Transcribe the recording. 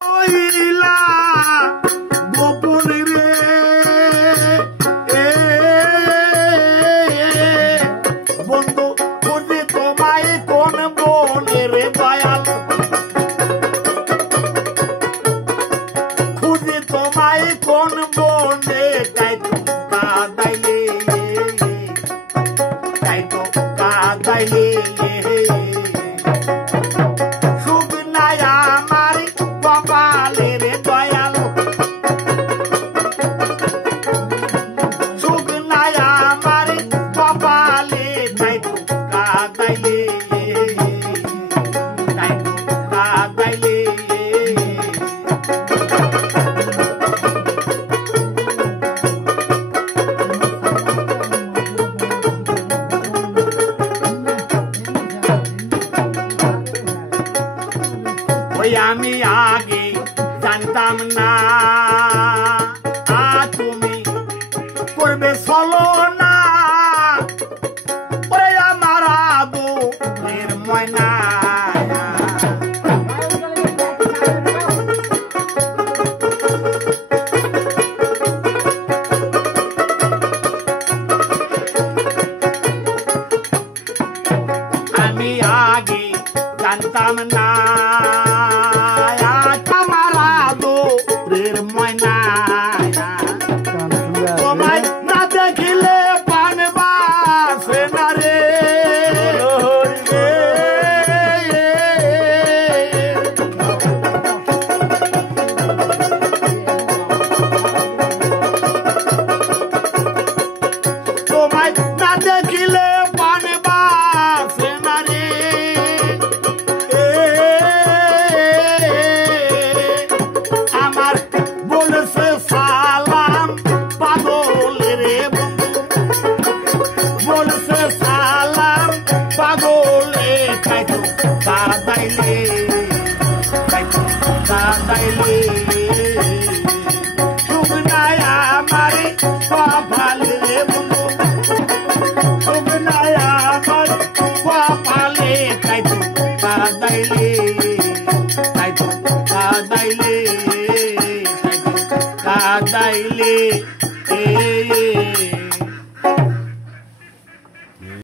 কইলা গোপন রে বন্ধু খুঁজি তোমায় কোন বনে রে দয়াল খুঁজি তোমায় কোন বনে তাই তো কাদাইলে সুখ নাই আমার কপালে রে দয়াল সুখ নাই আমার কপালে তাই তো কাদাইলে আমি আগে জানতাম না